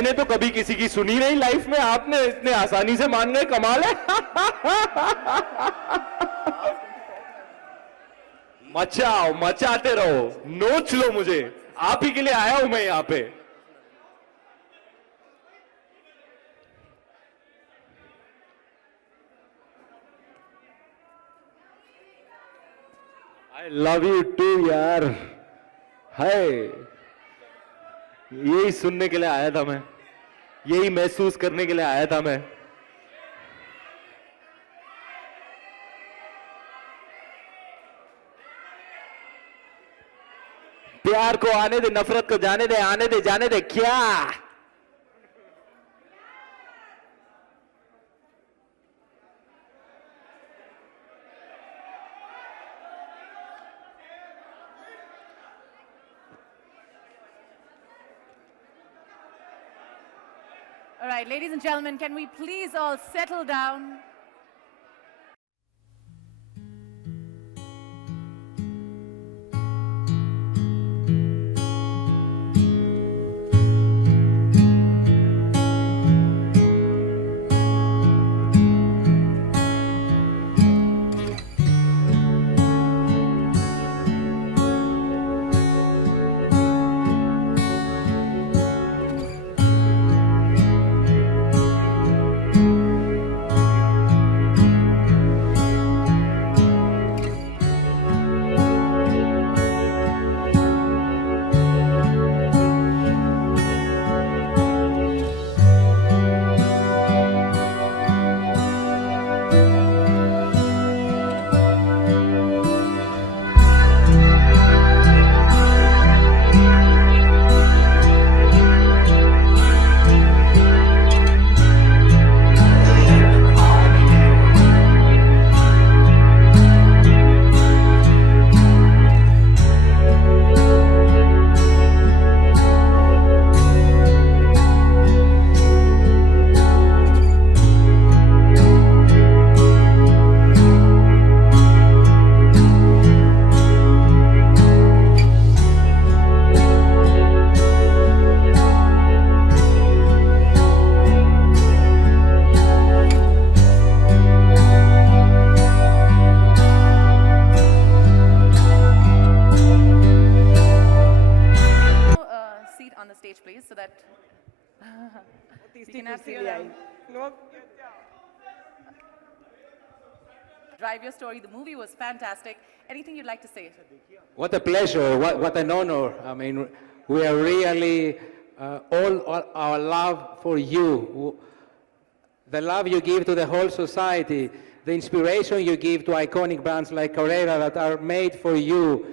मैंने तो कभी किसी की सुनी नहीं लाइफ में, आपने इतने आसानी से मान गए, कमाल है। मचाओ, मचाते रहो, नोच लो मुझे, आप ही के लिए आया हूं मैं यहां पे। आई लव यू टू यार। हाय, यही सुनने के लिए आया था मैं, यही महसूस करने के लिए आया था मैं। प्यार को आने दे, नफरत को जाने दे, आने दे जाने दे, क्या? All right, ladies and gentlemen, can we please all settle down? Please, so that we can have Drive Your Story. The movie was fantastic. Anything you'd like to say? What a pleasure, what an honor. I mean, we are really, all our love for you, the love you give to the whole society, the inspiration you give to iconic brands like Carrera that are made for you,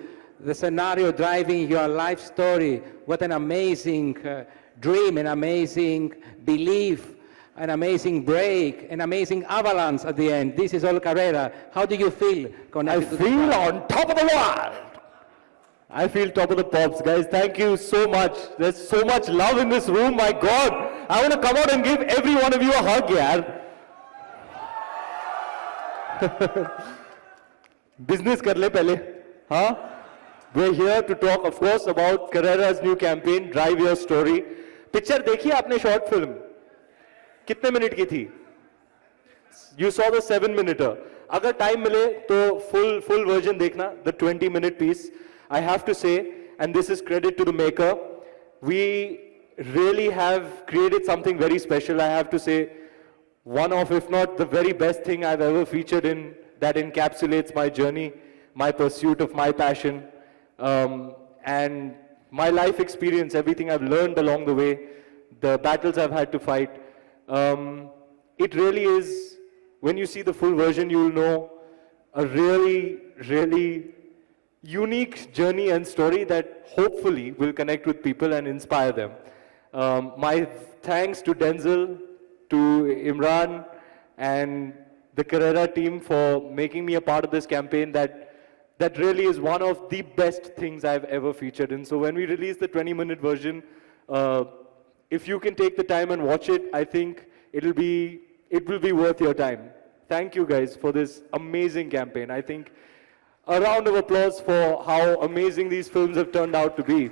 the scenario driving your life story. What an amazing dream, an amazing belief, an amazing break, an amazing avalanche at the end. This is all Carrera. How do you feel connected? I feel on top of the world. I feel top of the pops, guys. Thank you so much. There's so much love in this room. My God, I want to come out and give every one of you a hug, yaar. Business kar le pehle, huh? We're here to talk, of course, about Carrera's new campaign, Drive Your Story. Picture देखी आपने short film? कितने minute की थी? You saw the 7-minute. अगर time मिले तो full version देखना, the 20-minute piece. I have to say, and this is credit to the maker, we really have created something very special. I have to say, one of, if not the very best thing I've ever featured in, that encapsulates my journey, my pursuit of my passion, and my life experience, everything I've learned along the way, the battles I've had to fight. It really is, when you see the full version, you'll know a really, really unique journey and story that hopefully will connect with people and inspire them. My thanks to Denzel, to Imran, and the Carrera team for making me a part of this campaign that really is one of the best things I've ever featured in. So when we release the 20-minute version, if you can take the time and watch it, I think it will be worth your time. Thank you guys for this amazing campaign. I think a round of applause for how amazing these films have turned out to be.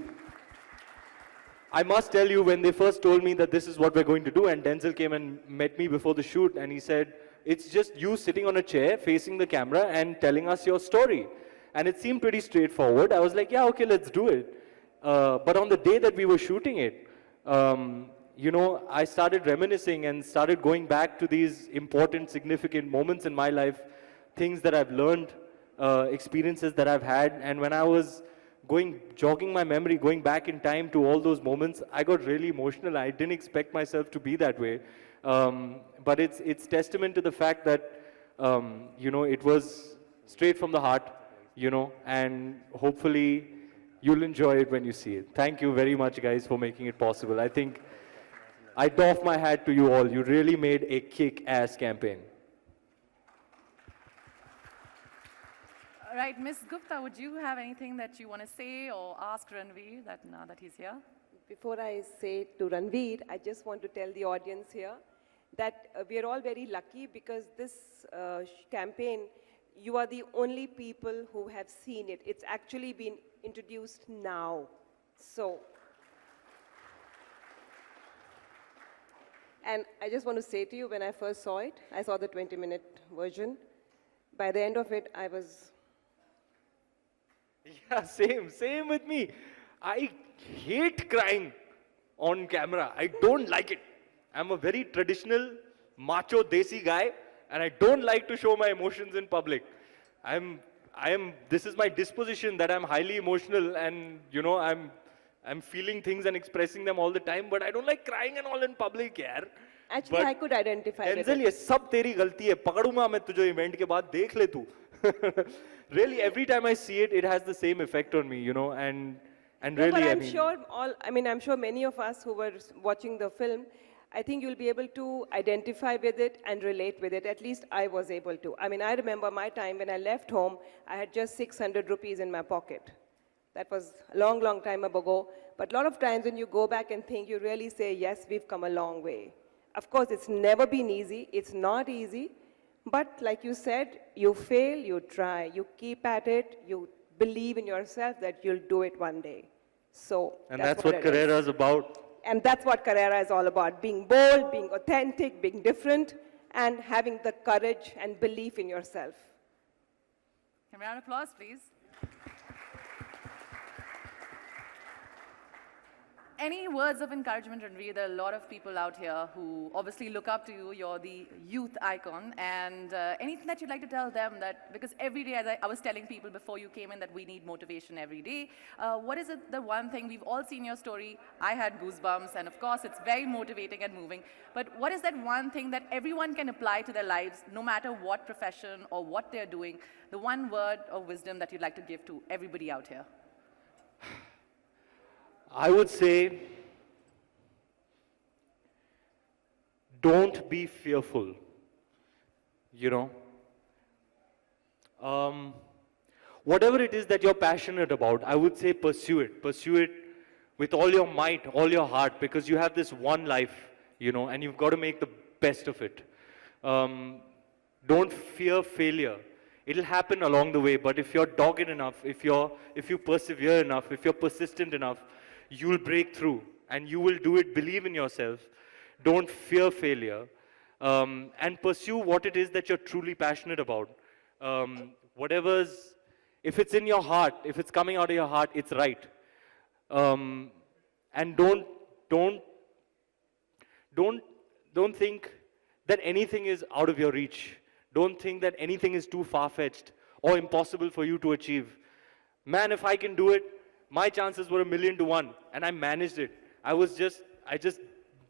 I must tell you, when they first told me that this is what we're going to do, and Denzel came and met me before the shoot, and he said, it's just you sitting on a chair facing the camera and telling us your story. And it seemed pretty straightforward. I was like, yeah, okay, let's do it. But on the day that we were shooting it, you know, I started reminiscing and started going back to these important, significant moments in my life, things that I've learned, experiences that I've had. And when I was jogging my memory, going back in time to all those moments, I got really emotional. I didn't expect myself to be that way. But it's testament to the fact that, you know, it was straight from the heart, you know, and hopefully you'll enjoy it when you see it. Thank you very much, guys, for making it possible. I think I doff my hat to you all. You really made a kick-ass campaign. All right, Ms. Gupta, would you have anything that you want to say or ask Ranveer that now that he's here? Before I say to Ranveer, I just want to tell the audience here that we are all very lucky because this campaign, you are the only people who have seen it. It's actually been introduced now. So, and I just want to say to you, when I first saw it, I saw the 20-minute version. By the end of it, I was... Yeah, same with me. I hate crying on camera. I don't like it. I'm a very traditional, macho, desi guy, and I don't like to show my emotions in public. This is my disposition that I'm highly emotional and, you know, I'm feeling things and expressing them all the time, but I don't like crying and all in public, yaar. Actually, I could identify with Denzel, it. ये सब तेरी गलती है. पकड़ूंगा मैं तुझे event के बाद, देख ले तू. Really, every time I see it, it has the same effect on me, you know, and No, really, but I I'm sure many of us who were watching the film, I think you'll be able to identify with it and relate with it. At least I was able to. I mean, I remember my time when I left home, I had just 600 rupees in my pocket. That was a long, long time ago. But a lot of times when you go back and think, you really say, yes, we've come a long way. Of course, it's never been easy. It's not easy. But like you said, you fail, you try, you keep at it, you believe in yourself that you'll do it one day. So and that's what it is. Carrera is about. And that's what Carrera is all about, being bold, being authentic, being different, and having the courage and belief in yourself. Can we have an applause, please? Any words of encouragement, Ranveer? There are a lot of people out here who obviously look up to you. You're the youth icon. And anything that you'd like to tell them that, because every day, as I was telling people before you came in, that we need motivation every day. What is it, the one thing, we've all seen your story. I had goosebumps, and of course, it's very motivating and moving. But what is that one thing that everyone can apply to their lives, no matter what profession or what they're doing? The one word of wisdom that you'd like to give to everybody out here? I would say, don't be fearful, you know. Whatever it is that you're passionate about, I would say pursue it. Pursue it with all your might, all your heart, because you have this one life, you know, and you've got to make the best of it. Don't fear failure. It'll happen along the way, but if you're dogged enough, if you persevere enough, if you're persistent enough, you'll break through and you will do it. Believe in yourself. Don't fear failure, and pursue what it is that you're truly passionate about. If it's in your heart, if it's coming out of your heart, it's right. And don't think that anything is out of your reach. Don't think that anything is too far-fetched or impossible for you to achieve. Man, if I can do it, my chances were 1,000,000 to 1, and I managed it. I just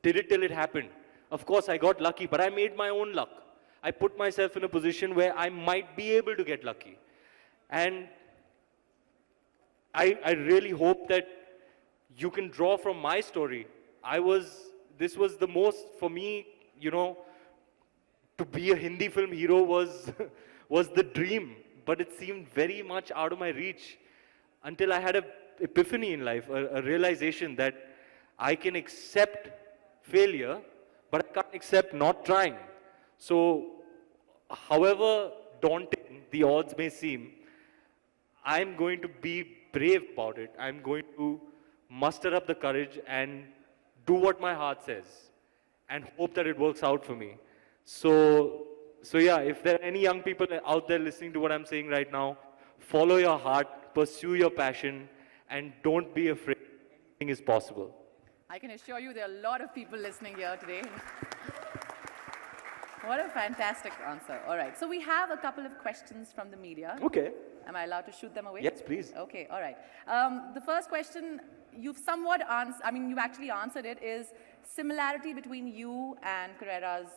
did it till it happened. Of course, I got lucky, but I made my own luck. I put myself in a position where I might be able to get lucky. And I really hope that you can draw from my story. This was the most, for me, you know, to be a Hindi film hero was the dream, but it seemed very much out of my reach until I had an epiphany in life, a realization that I can accept failure, but I can't accept not trying. So, however daunting the odds may seem, I'm going to be brave about it. I'm going to muster up the courage and do what my heart says and hope that it works out for me. So yeah, if there are any young people out there listening to what I'm saying right now, follow your heart, pursue your passion, and don't be afraid. Anything is possible. I can assure you there are a lot of people listening here today. What a fantastic answer. All right, so we have a couple of questions from the media. Okay. Am I allowed to shoot them away? Yes, please. Okay, all right. The first question, you've somewhat answered, I mean, you actually answered it, is similarity between you and Carrera's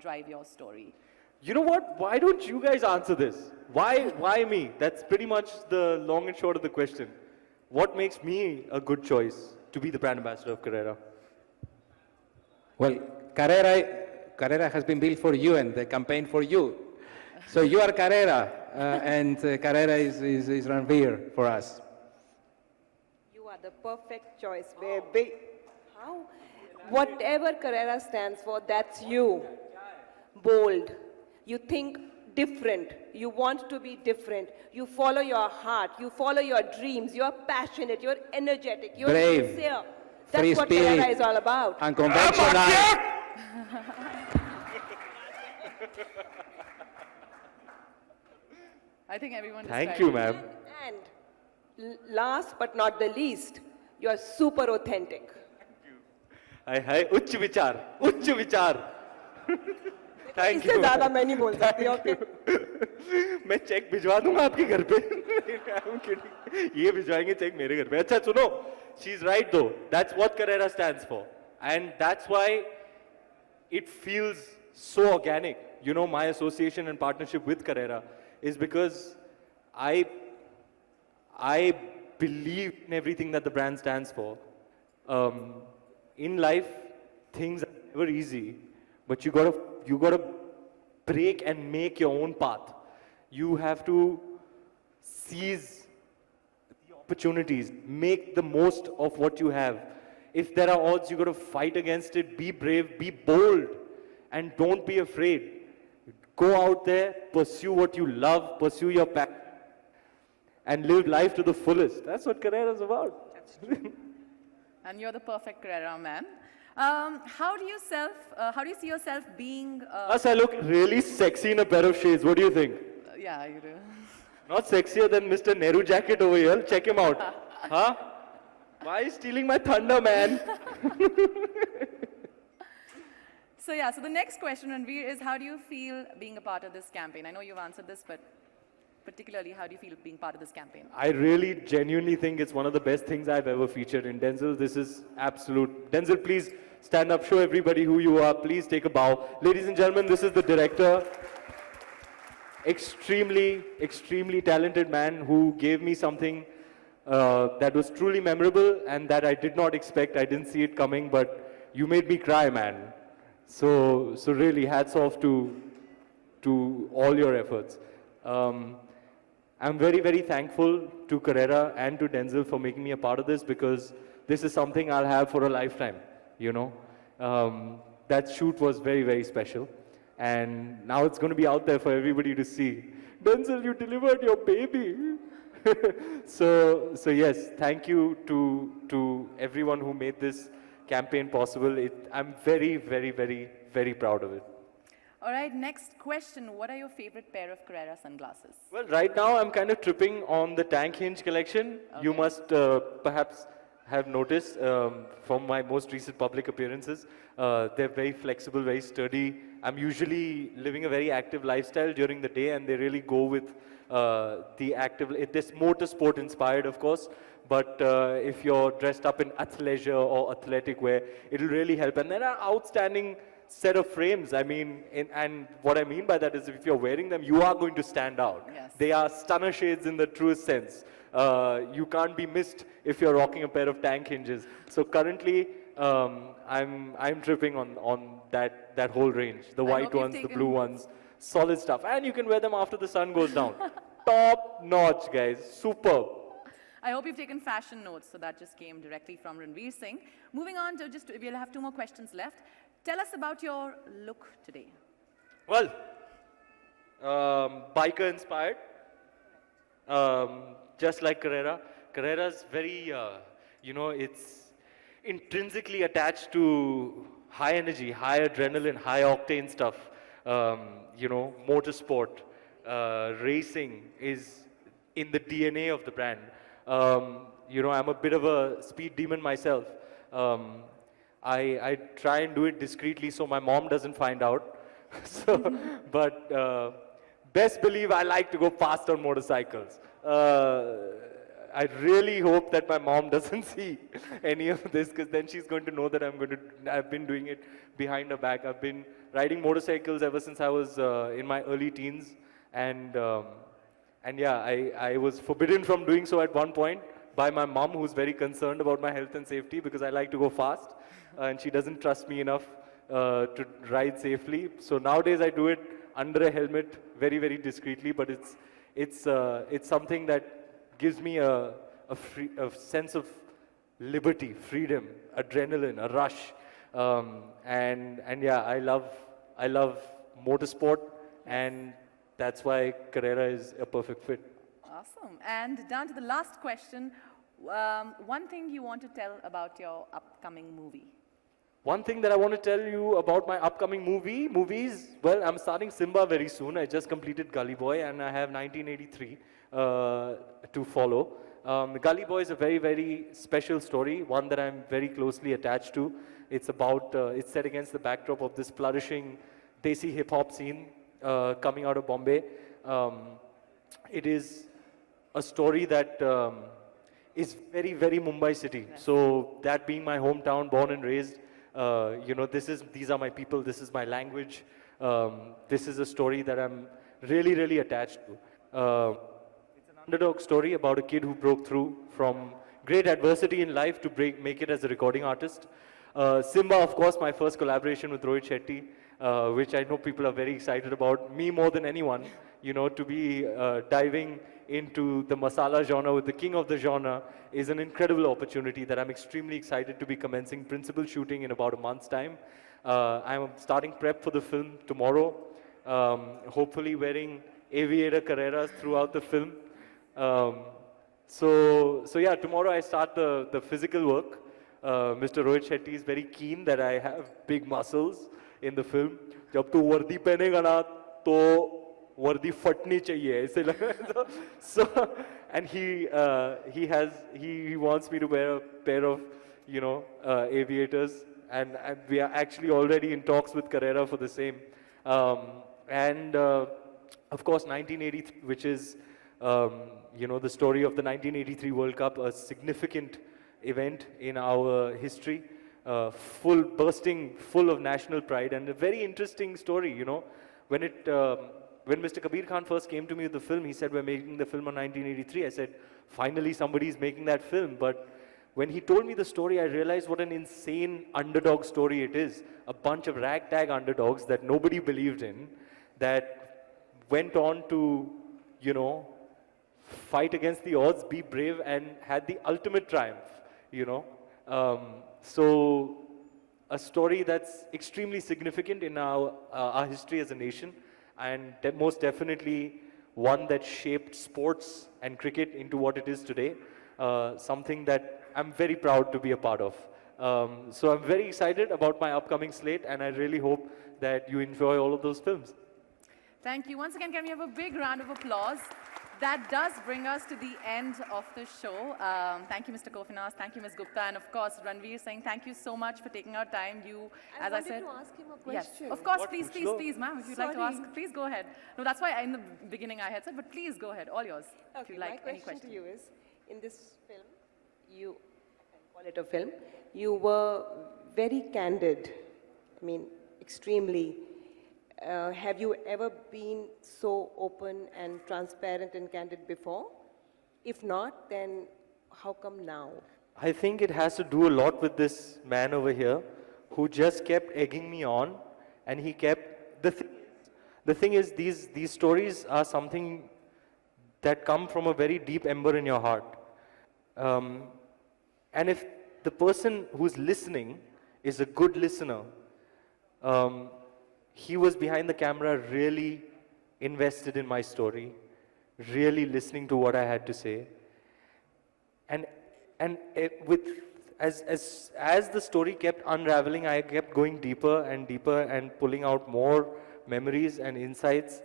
Drive Your Story. You know what? Why don't you guys answer this? Why me? That's pretty much the long and short of the question. What makes me a good choice to be the brand ambassador of Carrera? Well, Carrera has been built for you and the campaign for you. So you are Carrera, and Carrera is Ranveer for us. You are the perfect choice, baby. How? Whatever Carrera stands for, that's you. Bold. You think different. You want to be different. You follow your heart. You follow your dreams. You're passionate. You're energetic. You're Brave. sincere. Free That's what spirit. Carrera is all about. Unconventional. I think everyone Thank described you, it. ma'am. And last but not the least, you're super authentic. Hi, उच्च विचार, उच्च विचार. Thank इससे you. ज़्यादा मैं नहीं बोल सकती, okay? मैं चेक भिजवा दूंगा आपके घर पे. I'm kidding. ये भिजवाएंगे चेक मेरे घर पे. अच्छा सुनो, she's right though. That's what Carrera stands for, and that's why it feels so organic. You know, my association and partnership with Carrera is because I believe in everything that the brand stands for. In life, things are never easy, but you gotta break and make your own path. You have to seize the opportunities, make the most of what you have. If there are odds, you gotta fight against it. Be brave, be bold, and don't be afraid. Go out there, pursue what you love, pursue your passion, and live life to the fullest. That's what Carrera is about. And you're the perfect Carrera man. How do you see yourself being? Plus, I look really sexy in a pair of shades. What do you think? Yeah, you do. Not sexier than Mr. Nehru jacket over here. Check him out. Huh? Why are you stealing my thunder, man? So yeah, so the next question, Ranveer, is how do you feel being a part of this campaign? I know you've answered this, but particularly, how do you feel being part of this campaign? I really genuinely think it's one of the best things I've ever featured in Denzel. This is absolute. Denzel, please stand up, show everybody who you are. Please take a bow. Ladies and gentlemen, this is the director. Extremely, extremely talented man who gave me something that was truly memorable and that I did not expect. I didn't see it coming, but you made me cry, man. So really, hats off to all your efforts. I'm very, very thankful to Carrera and to Denzel for making me a part of this, because this is something I'll have for a lifetime, you know. That shoot was very, very special. And now it's going to be out there for everybody to see. Denzel, you delivered your baby. So yes, thank you to everyone who made this campaign possible. I'm very, very, very, very proud of it. All right, next question. What are your favorite pair of Carrera sunglasses? Well, right now I'm kind of tripping on the Tank Hinge collection. You Okay. must perhaps have noticed from my most recent public appearances. They're very flexible, very sturdy. I'm usually living a very active lifestyle during the day, and they really go with the active. It is motorsport inspired, of course, but if you're dressed up in athleisure or athletic wear, it'll really help. And there are outstanding set of frames. I mean, and what I mean by that is if you're wearing them, you are going to stand out. Yes. They are stunner shades in the truest sense. You can't be missed if you're rocking a pair of Tank Hinges. So currently, I'm tripping on that whole range. The I white hope you've ones, the taken- blue ones, solid stuff. And you can wear them after the sun goes down. Top notch, guys. Superb. I hope you've taken fashion notes, so that just came directly from Ranveer Singh. Moving on to we'll have 2 more questions left. Tell us about your look today. Well, biker inspired, just like Carrera. Carrera's very you know, it's intrinsically attached to high energy, high adrenaline, high octane stuff. You know, motorsport, racing is in the DNA of the brand. You know, I'm a bit of a speed demon myself. I try and do it discreetly so my mom doesn't find out. So, but best believe I like to go fast on motorcycles. I really hope that my mom doesn't see any of this, because then she's going to know that I've been doing it behind her back. I've been riding motorcycles ever since I was in my early teens, and yeah, I was forbidden from doing so at one point by my mom, who's very concerned about my health and safety because I like to go fast, and she doesn't trust me enough to ride safely. So nowadays I do it under a helmet, very, very discreetly, but it's something that gives me a sense of liberty, freedom, adrenaline, a rush, and yeah, I love motorsport, and that's why Carrera is a perfect fit. Awesome. And down to the last question, one thing you want to tell about your upcoming movie? One thing that I want to tell you about my upcoming movies, well, I'm starting Simba very soon. I just completed Gully Boy, and I have 1983 to follow. Gully Boy is a very, very special story, one that I'm very closely attached to. It's set against the backdrop of this flourishing Desi hip-hop scene coming out of Bombay. It is a story that is very, very Mumbai city. So that being my hometown, born and raised, you know, these are my people, this is my language. This is a story that I'm really, really attached to. It's an underdog story about a kid who broke through from great adversity in life to make it as a recording artist. Simba, of course, my first collaboration with Rohit Shetty, which I know people are very excited about, me more than anyone, you know, to be diving into the masala genre with the king of the genre is an incredible opportunity that I'm extremely excited to be commencing principal shooting in about a month's time. I'm starting prep for the film tomorrow, hopefully wearing aviator Carreras throughout the film. So yeah, tomorrow I start the physical work. Mr. Rohit Shetty is very keen that I have big muscles in the film. जब तू वर्दी पहनेगा ना तो वर्दी फटनी चाहिए ऐसे लगा. So and he wants me to wear a pair of, you know, aviators, and we are actually already in talks with Carrera for the same. And of course 1983, which is you know, the story of the 1983 World Cup, a significant event in our history, bursting full of national pride, and a very interesting story, you know. When Mr. Kabir Khan first came to me with the film, he said, we're making the film on 1983. I said, finally somebody's making that film. But when he told me the story, I realized what an insane underdog story it is. A bunch of ragtag underdogs that nobody believed in, that went on to, you know, fight against the odds, be brave, and had the ultimate triumph, you know. So a story that's extremely significant in our history as a nation, and most definitely one that shaped sports and cricket into what it is today, something that I'm very proud to be a part of. So I'm very excited about my upcoming slate, and I really hope that you enjoy all of those films. Thank you. Once again, can we have a big round of applause? That does bring us to the end of the show. Thank you, Mr. Kofinas. Thank you, Ms. Gupta. And of course, Ranveer Singh, thank you so much for taking our time. As I said, to ask him a yes, question. of course, What? please, ma'am, if you'd like to ask, Sorry. please go ahead. No, that's why in the beginning I had said, but please go ahead, all yours. If Okay, you my like any question question. to you is, in this film, you, I can call it a film, you were very candid, I mean, extremely. Have you ever been so open and transparent and candid before? If not, then how come now? I think it has to do a lot with this man over here who just kept egging me on, and he kept, the thing is these stories are something that come from a very deep ember in your heart. And if the person who's listening is a good listener, he was behind the camera really invested in my story, really listening to what I had to say. And and as the story kept unraveling, I kept going deeper and deeper and pulling out more memories and insights.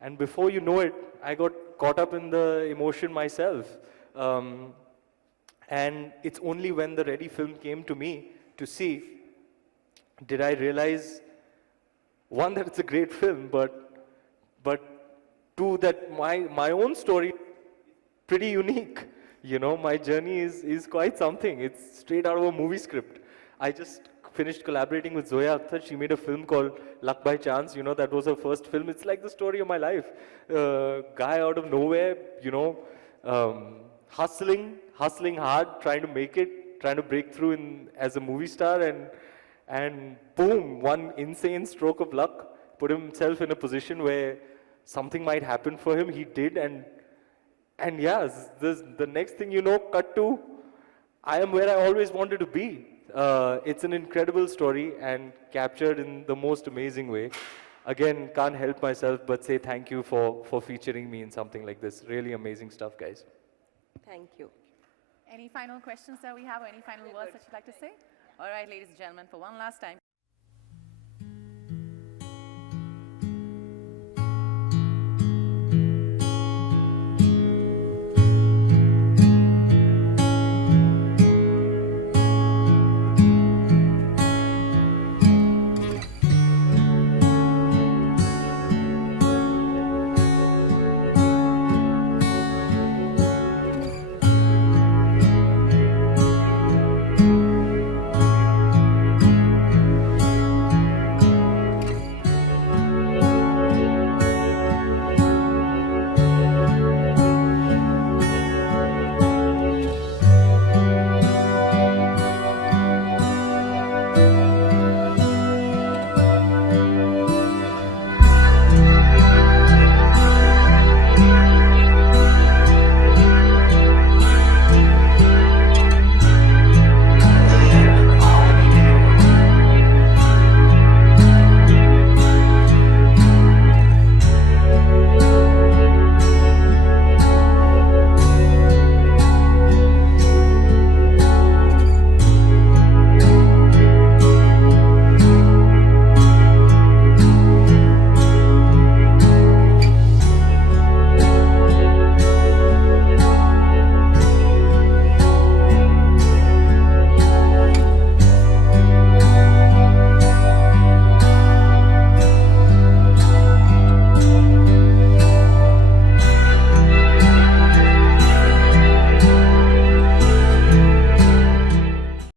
And before you know it, I got caught up in the emotion myself. And it's only when the Ready film came to me to see, did I realize, one, that it's a great film, but two, that my own story pretty unique. You know, my journey is quite something. It's straight out of a movie script. I just finished collaborating with Zoya Akhtar. She made a film called Luck by Chance. You know, that was her first film. It's like the story of my life. Guy out of nowhere, you know, hustling hard, trying to make it, trying to break through as a movie star, and boom, one insane stroke of luck put himself in a position where something might happen for him. He did, and yeah, the next thing you know, cut to, I am where I always wanted to be. It's an incredible story and captured in the most amazing way. Again, can't help myself but say thank you for featuring me in something like this. Really amazing stuff, guys. Thank you. Any final questions that we have, or any final words that you'd like to say? All right, ladies and gentlemen, for one last time.